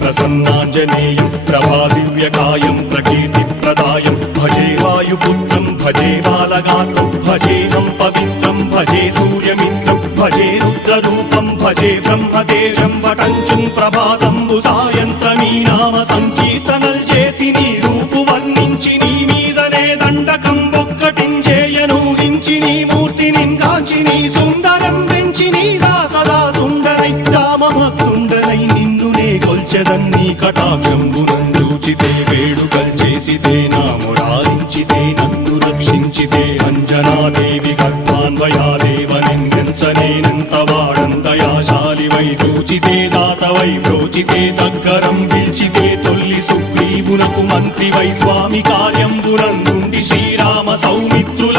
प्रसन्नाञ्जनेयं प्रभादिव्यकायं प्रकीर्तिप्रदायं भजे वायुपुत्रं भजे बालगात्रं भजेहं पवित्रं भजे सूर्यमित्रं भजे रुद्ररूपं भजे ब्रह्मदेवं वटञ्चं ప్రభాతంబు సాయంత్రమీ నామ సంకీర్తనల్ చేసి నీ రూపు వర్ణించి నీ మీదనే దండకం ఒక్కటించేయనూహించి నీ మూర్తి నింగాంచి నీ సుందరం పెంచి నీ దాసదా సుందరై రామభక్తుండనై నిన్నునే కొల్చెదన్నీ కటాక్షంబునందూచితే వేడుకల్ చేసితే నా మురారించితే నన్ను రక్షించితే అంజనాదేవి గర్భాన్వయాదేవ నిందించనేనంత వాడంతయాశాలివై చూచితే దాతవై బ్రోచితే దగ్గరం పిలిచితే తొల్లి సుగ్రీవునకు మంత్రివై స్వామి కార్యంబునందుండి శ్రీరామ సౌమిత్రుల